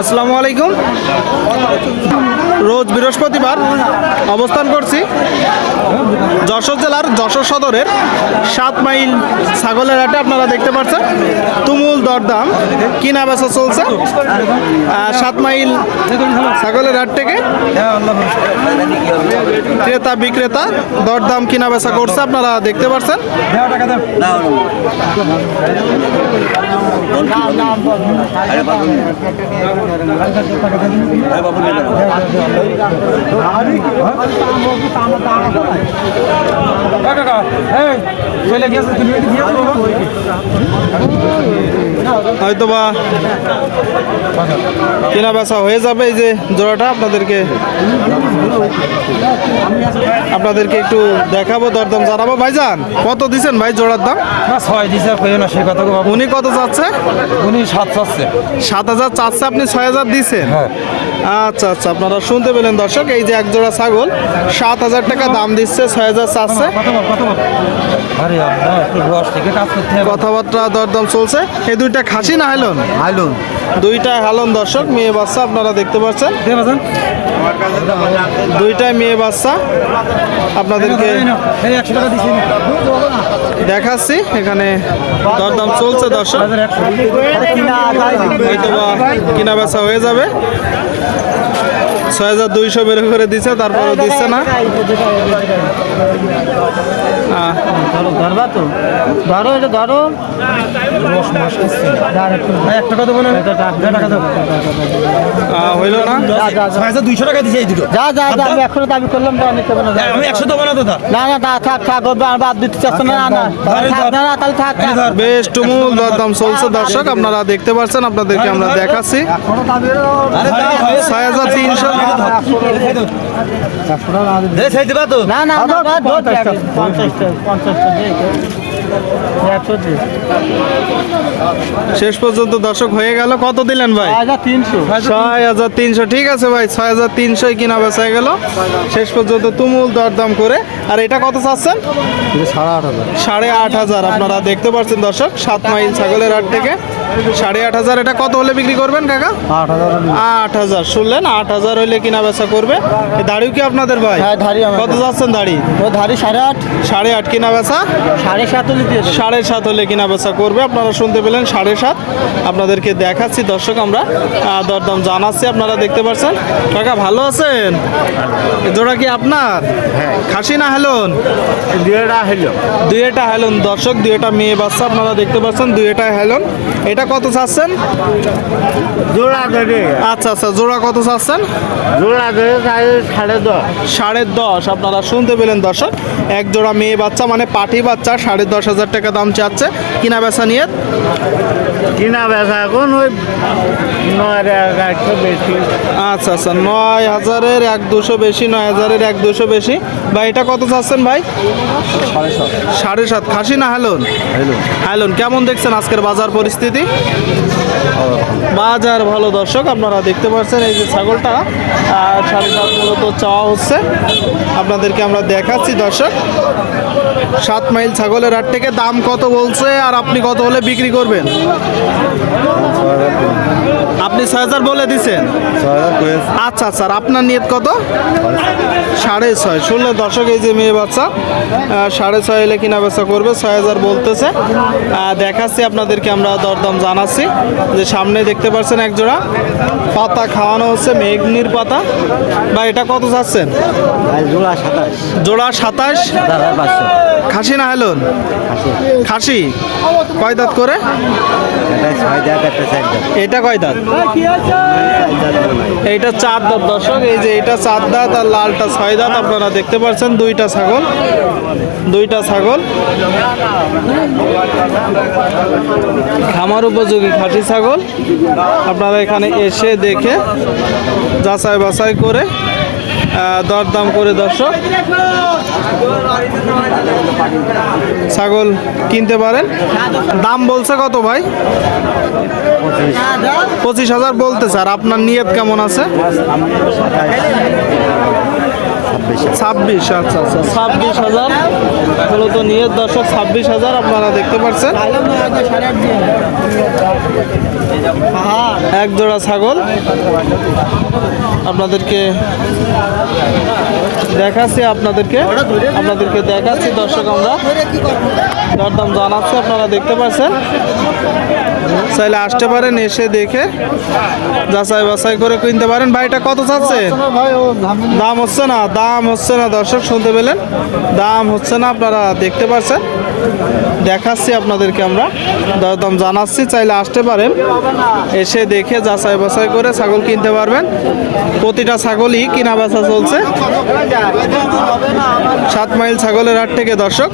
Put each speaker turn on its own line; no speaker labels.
আসসালামু আলাইকুম। রোজ বৃহস্পতিবার অবস্থান করছি যশোর জেলার যশোর সদরের সাত মাইল ছাগলের হাটে, আপনারা দেখতে পাচ্ছেন। তুমুল দরদাম, কিনা বেচা চলছে। সাত মাইল ছাগলের হাট থেকে ক্রেতা, বিক্রেতা দরদাম কিনা বেচা করছে আপনারা দেখতে পাচ্ছেন হয়তো বা কেনা বেচা হয়ে যাবে এই যে জোড়াটা, আপনাদেরকে আপনাদেরকে একটু দেখাবো দরদাম জানাব। ভাইজান কত দিছেন ভাই জোড়ার দাম?
না ছয় দিছে কইও না সে কথা
উনি কত চাচ্ছে?
উনি সাত চাচ্ছে।
সাত হাজার চাচ্ছে আপনি ছয় হাজার দিছেন?
হ্যাঁ।
আচ্ছা আচ্ছা আপনারা শুনতে পেলেন দর্শক এই যে এক জোড়া ছাগল সাত হাজার টাকা দাম দিচ্ছে ছয় হাজার চাচ্ছে। কথাবার্তা দরদাম চলছে। এই দুইটা খাসি না হেলন
আইলুন
দুইটা হেলন দর্শক মেয়ে বাচ্চা আপনারা দেখতে পাচ্ছেন। দুইটাই মেয়ে বাচ্চা। আপনাদেরকে দেখাচ্ছি, এখানে দরদাম চলছে দর্শক। হয়তো বা কিনা বেচা হয়ে যাবে। ছয় হাজার দুইশো বের করে দিচ্ছে তারপরে দিচ্ছে না
ধরো ধরবা তো ধরো এটা ধরো
রস মাস কিচ্ছে এক টাকা দেবো না দেড় টাকা দেবো
আহ, হইল না
ছয় হাজার দুইশো টাকা দিছে এই দুটো
যা যা যা আমি এখনও দাবি করলাম তো অনেক না
আমি একশো দেবো না দাদা
না না তা থাক বাদ দিতে চাচ্ছ না না না থাক তাহলে।
বেশ তুমুল দরদাম চলছে দর্শক আপনারা দেখতে পাচ্ছেন আপনাদেরকে আমরা দেখাচ্ছি ছয় হাজার তিনশো
না না
শেষ পর্যন্ত দর্শক হয়ে গেল। কত দিলেন ভাই?
হাজার তিনশো
ছয় হাজার তিনশো। ঠিক আছে ভাই ছয় হাজার তিনশোই কিনা বেচা গেল। শেষ পর্যন্ত তুমুল দরদাম করে। আর এটা কত চাচ্ছেন?
সাড়ে আট হাজার।
সাড়ে আট হাজার। আপনারা দেখতে পাচ্ছেন দর্শক সাত মাইল ছাগলের হাট থেকে। সাড়ে আট হাজার। এটা কত হলে বিক্রি করবেন কাকা?
আট হাজার
আট হাজার শুনলেন? আট হাজার হলে কিনা বেচা করবে। দাড়িও কি আপনাদের ভাই?
হ্যাঁ,
কত যাচ্ছেন দাড়ি?
ও ধারি সাড়ে আট।
সাড়ে আট কিনা বেচা?
সাড়ে সাত হলে
সাড়ে সাত হলে কিনা বেচা করবে। আপনারা শুনতে পেলেন সাড়ে সাত। আপনাদেরকে দেখাচ্ছি দর্শক আমরা দরদাম জানাচ্ছি। আপনারা দেখতে পাচ্ছেন? কাকা ভালো আছেন? এ জোড়া কি আপনার? খাসি না হেলন?
দুয়েটা হলো
দুইটা হেলন। দর্শক দুইটা মেয়ে বাচ্চা আপনারা দেখতে পাচ্ছেন দুইটা হেলন। এটা কত চাচ্ছেন?
জোড়া ধরে
আচ্ছা আচ্ছা জোড়া কত চাচ্ছেন?
জোড়া ধরে সাড়ে দশ।
সাড়ে দশ আপনারা শুনতে পেলেন দর্শক। এক জোড়া মেয়ে বাচ্চা মানে পাঠি বাচ্চা সাড়ে দশ হাজার টাকা দাম চাচ্ছে। কিনা বেচা নিয়ে?
কিনা বেচা এখন ওই নয় একশো বেশি।
আচ্ছা আচ্ছা নয় হাজারের এক দুশো বেশি নয় হাজারের এক দুশো বেশি। ভাই এটা কত চাচ্ছেন ভাই? সাড়ে সাত। খাসি না হ্যালোন হ্যালোন কেমন দেখছেন আজকের বাজার পরিস্থিতি? বাজার ভালো দর্শক, আপনারা দেখতে পাচ্ছেন এই যে ছাগলটা। সাড়ে সাত মূলত চাওয়া হচ্ছে। আপনাদেরকে আমরা দেখাচ্ছি দর্শক। সাত মাইল ছাগলের হাট থেকে দাম কত বলছে আর আপনি কত হলে বিক্রি করবেন? আপনি ছয় হাজার বলে দিচ্ছেন আচ্ছা স্যার আপনার নিয়ত কত? সাড়ে ছয়। ষোলো দশক এই যে মেয়ে বাচ্চা সাড়ে ছয় এলে কিনা বেচা করবে, ছয় হাজার বলতেছে। দেখাচ্ছি আপনাদেরকে, আমরা দরদাম জানাচ্ছি যে সামনে দেখতে পাচ্ছেন এক জোড়া। পাতা খাওয়ানো হচ্ছে মেঘনির পাতা। বা এটা কত চাচ্ছেন
জোড়া সাতাশ।
জোড়া সাতাশ। খাসি না হেলুন? খাসি। কয় দাঁত করে? এটা কয় দাঁত? এইটা চার দাঁত দর্শক। এই যে এটা চার দাঁত আর লালটা ছয় দাঁত আপনারা দেখতে পাচ্ছেন দুইটা ছাগল। দুইটা ছাগল। খামার উপযোগী খাসি ছাগল। আপনারা এখানে এসে দেখে যাচাই বাছাই করে দরদাম করে দর্শক ছাগল কিনতে পারেন। দাম বলছে কত ভাই? পঁচিশ হাজার বলতে স্যার আপনার নিয়ত কেমন আছে? ছাব্বিশ আচ্ছা আচ্ছা ছাব্বিশ হাজার। মূলত নিয়ত দর্শক ছাব্বিশ হাজার আপনারা দেখতে পাচ্ছেন। এক জোড়া ছাগল। আপনাদেরকে দেখাচ্ছি, আপনাদেরকে আপনাদেরকে দেখাচ্ছি, দর্শক আমরা। দরদাম জানাচ্ছি, আপনারা দেখতে পাচ্ছেন। চাইলে আসতে পারেন, এসে দেখে যাচাই বাছাই করে কিনতে পারেন। ভাইটা কত চাচ্ছেন দাম হচ্ছে না, দাম হচ্ছে না, দর্শক শুনতে পেলেন। দাম হচ্ছে না, আপনারা দেখতে পাচ্ছেন। দেখাচ্ছি আপনাদেরকে আমরা। দরদাম জানাচ্ছি, চাইলে আসতে পারেন। এসে দেখে যাচাই বাছাই করে ছাগল কিনতে পারবেন। প্রতিটা ছাগলই কিনা বেচা চলছে। সাত মাইল ছাগলের হাট থেকে দর্শক।